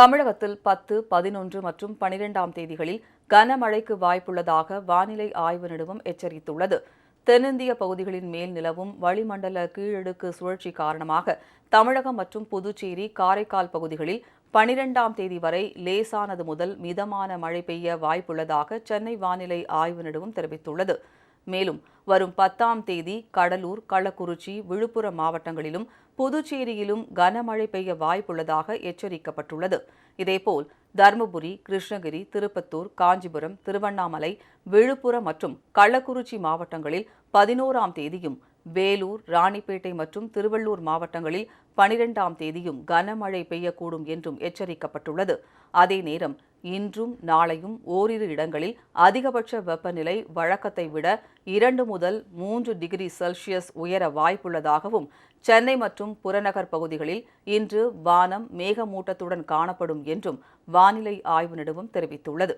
தமிழகத்தில் பத்து பதினொன்று மற்றும் பனிரெண்டாம் தேதிகளில் கனமழைக்கு வாய்ப்புள்ளதாக வானிலை ஆய்வு நிறுவனம் எச்சரித்துள்ளது. தென்னிந்திய பகுதிகளின் மேல் நிலவும் வளிமண்டல கீழடுக்கு சுழற்சி காரணமாக தமிழகம் மற்றும் புதுச்சேரி காரைக்கால் பகுதிகளில் பனிரெண்டாம் தேதி வரை லேசானது முதல் மிதமான மழை பெய்ய வாய்ப்புள்ளதாக சென்னை வானிலை ஆய்வு நிறுவனம் தெரிவித்துள்ளது. மேலும் வரும் பத்தாம் தேதி கடலூர் கள்ளக்குறிச்சி விழுப்புரம் மாவட்டங்களிலும் புதுச்சேரியிலும் கனமழை பெய்ய வாய்ப்புள்ளதாக எச்சரிக்கப்பட்டுள்ளது. இதேபோல் தருமபுரி கிருஷ்ணகிரி திருப்பத்தூர் காஞ்சிபுரம் திருவண்ணாமலை விழுப்புரம் மற்றும் கள்ளக்குறிச்சி மாவட்டங்களில் பதினோராம் தேதியும் வேலூர் ராணிப்பேட்டை மற்றும் திருவள்ளூர் மாவட்டங்களில் பனிரெண்டாம் தேதியும் கனமழை பெய்யக்கூடும் என்றும் எச்சரிக்கப்பட்டுள்ளது. அதே நேரம் இன்றும் நாளையும் ஓரிரு இடங்களில் அதிகபட்ச வெப்பநிலை வழக்கத்தை விட இரண்டு முதல் மூன்று டிகிரி செல்சியஸ் உயர வாய்ப்புள்ளதாகவும் சென்னை மற்றும் புறநகர் பகுதிகளில் இன்று வானம் மேகமூட்டத்துடன் காணப்படும் என்றும் வானிலை ஆய்வு நிறுவனம் தெரிவித்துள்ளது.